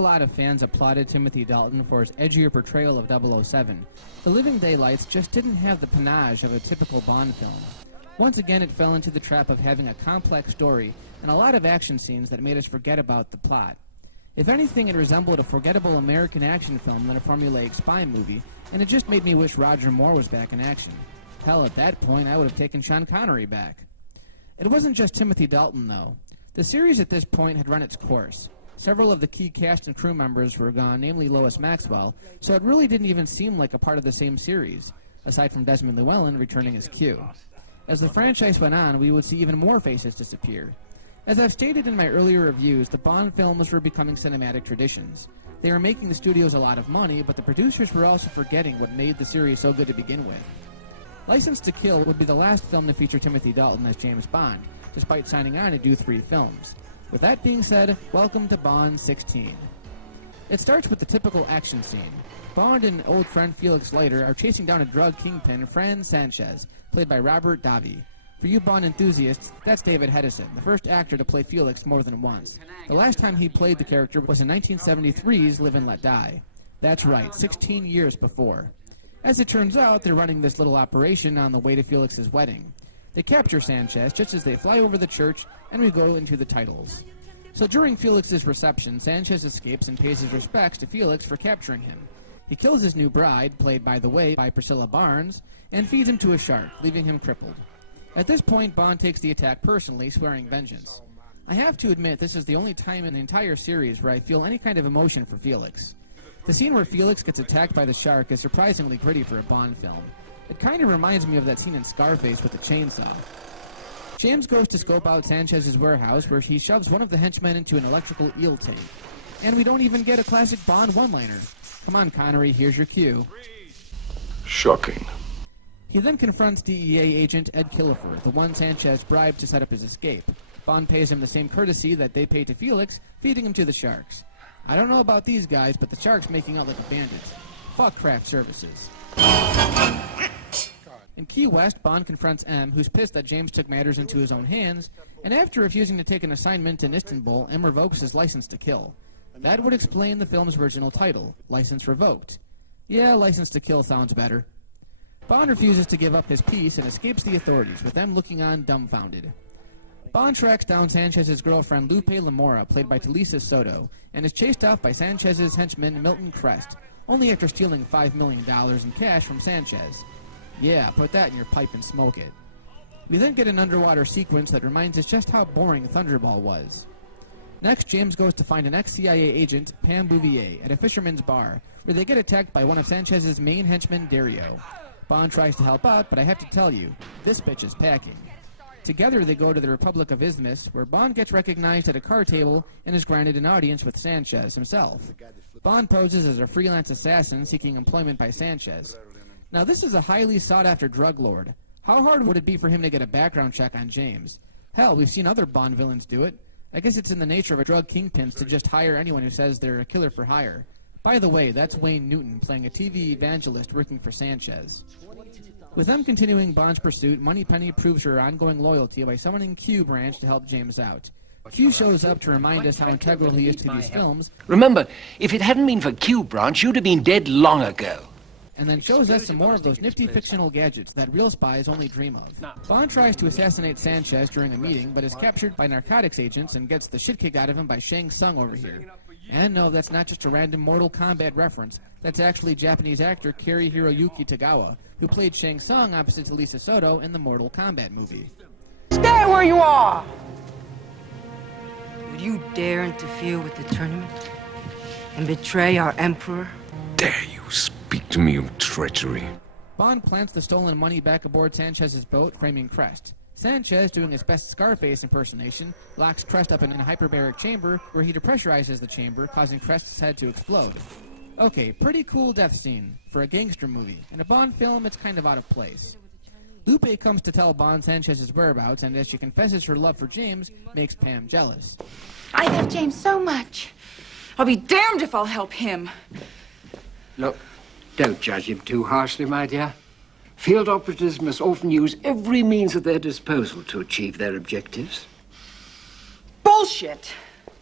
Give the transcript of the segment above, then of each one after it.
lot of fans applauded Timothy Dalton for his edgier portrayal of 007, The Living Daylights just didn't have the panache of a typical Bond film. Once again, it fell into the trap of having a complex story and a lot of action scenes that made us forget about the plot. If anything, it resembled a forgettable American action film than a formulaic spy movie, and it just made me wish Roger Moore was back in action. Hell, at that point, I would have taken Sean Connery back. It wasn't just Timothy Dalton, though. The series at this point had run its course. Several of the key cast and crew members were gone, namely Lois Maxwell, so it really didn't even seem like a part of the same series, aside from Desmond Llewellyn returning as Q. As the franchise went on, we would see even more faces disappear. As I've stated in my earlier reviews, the Bond films were becoming cinematic traditions. They were making the studios a lot of money, but the producers were also forgetting what made the series so good to begin with. License to Kill would be the last film to feature Timothy Dalton as James Bond, despite signing on to do 3 films. With that being said, welcome to Bond 16. It starts with the typical action scene. Bond and old friend Felix Leiter are chasing down a drug kingpin, Fran Sanchez, played by Robert Davi. For you Bond enthusiasts, that's David Hedison, the first actor to play Felix more than once. The last time he played the character was in 1973's Live and Let Die. That's right, 16 years before. As it turns out, they're running this little operation on the way to Felix's wedding. They capture Sanchez just as they fly over the church, and we go into the titles. So during Felix's reception, Sanchez escapes and pays his respects to Felix for capturing him. He kills his new bride, played by the way by Priscilla Barnes, and feeds him to a shark, leaving him crippled. At this point, Bond takes the attack personally, swearing vengeance. I have to admit this is the only time in the entire series where I feel any kind of emotion for Felix. The scene where Felix gets attacked by the shark is surprisingly gritty for a Bond film. It kind of reminds me of that scene in Scarface with the chainsaw. James goes to scope out Sanchez's warehouse, where he shoves one of the henchmen into an electrical eel tank. And we don't even get a classic Bond one-liner. Come on, Connery, here's your cue. Shocking. He then confronts DEA agent Ed Killefer, the one Sanchez bribed to set up his escape. Bond pays him the same courtesy that they pay to Felix, feeding him to the sharks. I don't know about these guys, but the shark's making out like a bandit. Fuck craft services. In Key West, Bond confronts M, who's pissed that James took matters into his own hands, and after refusing to take an assignment in Istanbul, M revokes his license to kill. That would explain the film's original title, License Revoked. Yeah, License to Kill sounds better. Bond refuses to give up his peace and escapes the authorities, with them looking on dumbfounded. Bond tracks down Sanchez's girlfriend Lupe Lamora, played by Talisa Soto, and is chased off by Sanchez's henchman Milton Crest, only after stealing $5 million in cash from Sanchez. Yeah, put that in your pipe and smoke it. We then get an underwater sequence that reminds us just how boring Thunderball was. Next, James goes to find an ex-CIA agent, Pam Bouvier, at a fisherman's bar, where they get attacked by one of Sanchez's main henchmen, Dario. Bond tries to help out, but I have to tell you, this bitch is packing. Together they go to the Republic of Isthmus, where Bond gets recognized at a card table and is granted an audience with Sanchez himself. Bond poses as a freelance assassin seeking employment by Sanchez. Now this is a highly sought-after drug lord. How hard would it be for him to get a background check on James? Hell, we've seen other Bond villains do it. I guess it's in the nature of a drug kingpin to just hire anyone who says they're a killer for hire. By the way, that's Wayne Newton playing a TV evangelist working for Sanchez. With them continuing Bond's pursuit, Moneypenny proves her ongoing loyalty by summoning Q Branch to help James out. Q shows up to remind us how integral he is to these films. Remember, if it hadn't been for Q Branch, you'd have been dead long ago. And then shows us some more of those nifty fictional gadgets that real spies only dream of. Bond tries to assassinate Sanchez during a meeting, but is captured by narcotics agents and gets the shit kicked out of him by Shang Tsung over here. And no, that's not just a random Mortal Kombat reference. That's actually Japanese actor Kari Hiroyuki Tagawa, who played Shang Tsung opposite Talisa Soto in the Mortal Kombat movie. Stay where you are! Would you dare interfere with the tournament and betray our Emperor? Dare you speak to me of treachery? Bond plants the stolen money back aboard Sanchez's boat, framing Crest. Sanchez, doing his best Scarface impersonation, locks Crest up in a hyperbaric chamber where he depressurizes the chamber, causing Crest's head to explode. Okay, pretty cool death scene for a gangster movie. In a Bond film, it's kind of out of place. Lupe comes to tell Bond Sanchez's whereabouts, and as she confesses her love for James, makes Pam jealous. I love James so much. I'll be damned if I'll help him. Look, don't judge him too harshly, my dear. Field operatives must often use every means at their disposal to achieve their objectives. Bullshit!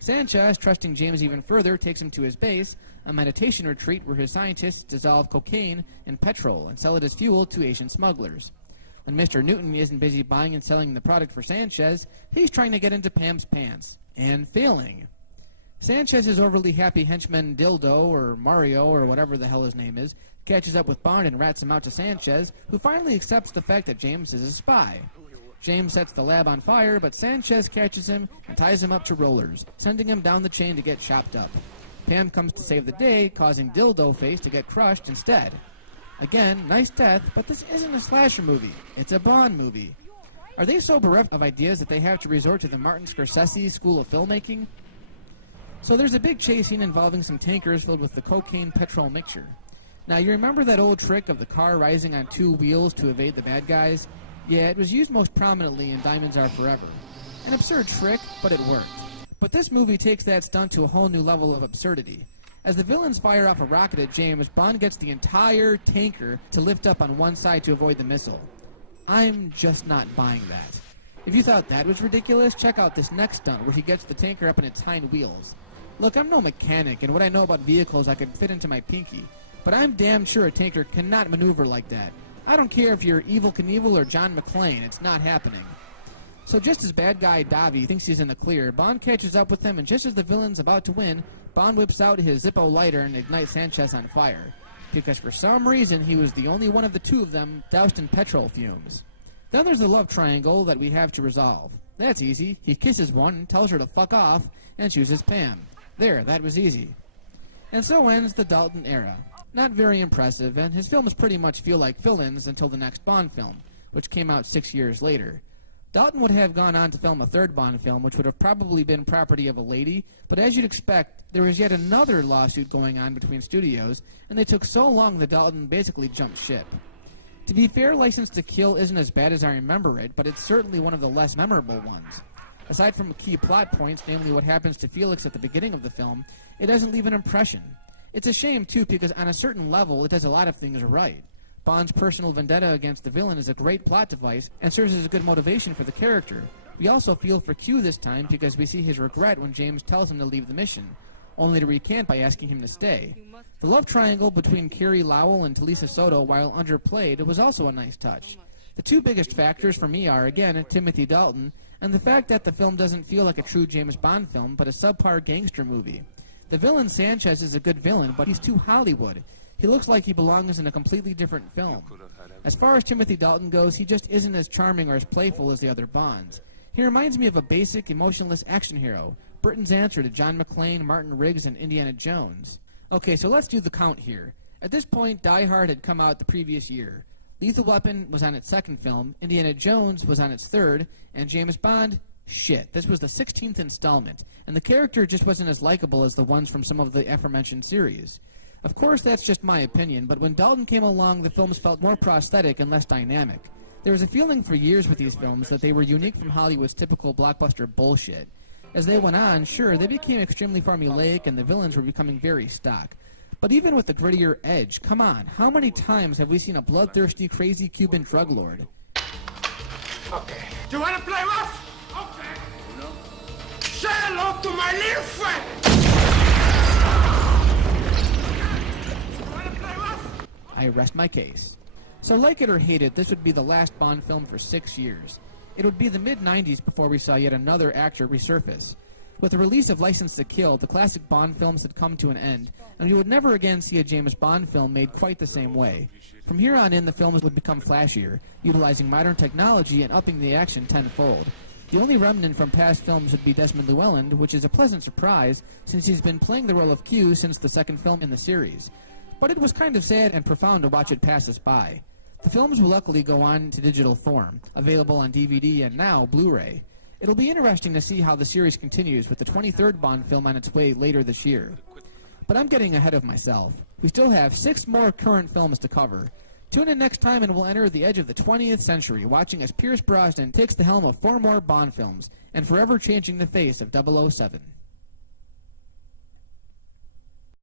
Sanchez, trusting James even further, takes him to his base, a meditation retreat where his scientists dissolve cocaine in petrol and sell it as fuel to Asian smugglers. When Mr. Newton isn't busy buying and selling the product for Sanchez, he's trying to get into Pam's pants. And failing. Sanchez's overly happy henchman Dildo, or Mario, or whatever the hell his name is, catches up with Bond and rats him out to Sanchez, who finally accepts the fact that James is a spy. James sets the lab on fire, but Sanchez catches him and ties him up to rollers, sending him down the chain to get chopped up. Pam comes to save the day, causing Dildo Face to get crushed instead. Again, nice death, but this isn't a slasher movie. It's a Bond movie. Are they so bereft of ideas that they have to resort to the Martin Scorsese school of filmmaking? So there's a big chase scene involving some tankers filled with the cocaine petrol mixture. Now, you remember that old trick of the car rising on two wheels to evade the bad guys? Yeah, it was used most prominently in Diamonds Are Forever. An absurd trick, but it worked. But this movie takes that stunt to a whole new level of absurdity. As the villains fire off a rocket at James, Bond gets the entire tanker to lift up on one side to avoid the missile. I'm just not buying that. If you thought that was ridiculous, check out this next stunt where he gets the tanker up on its hind wheels. Look, I'm no mechanic, and what I know about vehicles I could fit into my pinky, but I'm damn sure a tanker cannot maneuver like that. I don't care if you're Evel Knievel or John McClane, it's not happening. So just as bad guy Davi thinks he's in the clear, Bond catches up with him, and just as the villain's about to win, Bond whips out his Zippo lighter and ignites Sanchez on fire. Because for some reason, he was the only one of the two of them doused in petrol fumes. Then there's the love triangle that we have to resolve. That's easy. He kisses one, tells her to fuck off, and chooses Pam. There, that was easy. And so ends the Dalton era. Not very impressive, and his films pretty much feel like fill-ins until the next Bond film, which came out 6 years later. Dalton would have gone on to film a third Bond film, which would have probably been property of a lady, but as you'd expect, there was yet another lawsuit going on between studios, and they took so long that Dalton basically jumped ship. To be fair, License to Kill isn't as bad as I remember it, but it's certainly one of the less memorable ones. Aside from key plot points, namely what happens to Felix at the beginning of the film, it doesn't leave an impression. It's a shame, too, because on a certain level, it does a lot of things right. Bond's personal vendetta against the villain is a great plot device and serves as a good motivation for the character. We also feel for Q this time because we see his regret when James tells him to leave the mission, only to recant by asking him to stay. The love triangle between Carrie Lowell and Talisa Soto, while underplayed, was also a nice touch. The two biggest factors for me are, again, Timothy Dalton, and the fact that the film doesn't feel like a true James Bond film, but a subpar gangster movie. The villain Sanchez is a good villain, but he's too Hollywood. He looks like he belongs in a completely different film. As far as Timothy Dalton goes, he just isn't as charming or as playful as the other Bonds. He reminds me of a basic, emotionless action hero, Britain's answer to John McClane, Martin Riggs, and Indiana Jones. Okay, so let's do the count here. At this point, Die Hard had come out the previous year. Lethal Weapon was on its second film, Indiana Jones was on its third, and James Bond, shit, this was the 16th installment, and the character just wasn't as likable as the ones from some of the aforementioned series. Of course, that's just my opinion, but when Dalton came along, the films felt more prosthetic and less dynamic. There was a feeling for years with these films that they were unique from Hollywood's typical blockbuster bullshit. As they went on, sure, they became extremely formulaic and the villains were becoming very stock. But even with the grittier edge, come on, how many times have we seen a bloodthirsty, crazy Cuban drug lord? Okay. Do you want to play rough? Okay. Say hello to my little friend! You want to play rough? I rest my case. So like it or hate it, this would be the last Bond film for 6 years. It would be the mid-90s before we saw yet another actor resurface. With the release of License to Kill, the classic Bond films had come to an end, and we would never again see a James Bond film made quite the same way. From here on in, the films would become flashier, utilizing modern technology and upping the action tenfold. The only remnant from past films would be Desmond Llewellyn, which is a pleasant surprise, since he's been playing the role of Q since the second film in the series. But it was kind of sad and profound to watch it pass us by. The films will luckily go on to digital form, available on DVD and now Blu-ray. It'll be interesting to see how the series continues with the 23rd Bond film on its way later this year. But I'm getting ahead of myself. We still have 6 more current films to cover. Tune in next time and we'll enter the edge of the 20th century, watching as Pierce Brosnan takes the helm of 4 more Bond films, and forever changing the face of 007.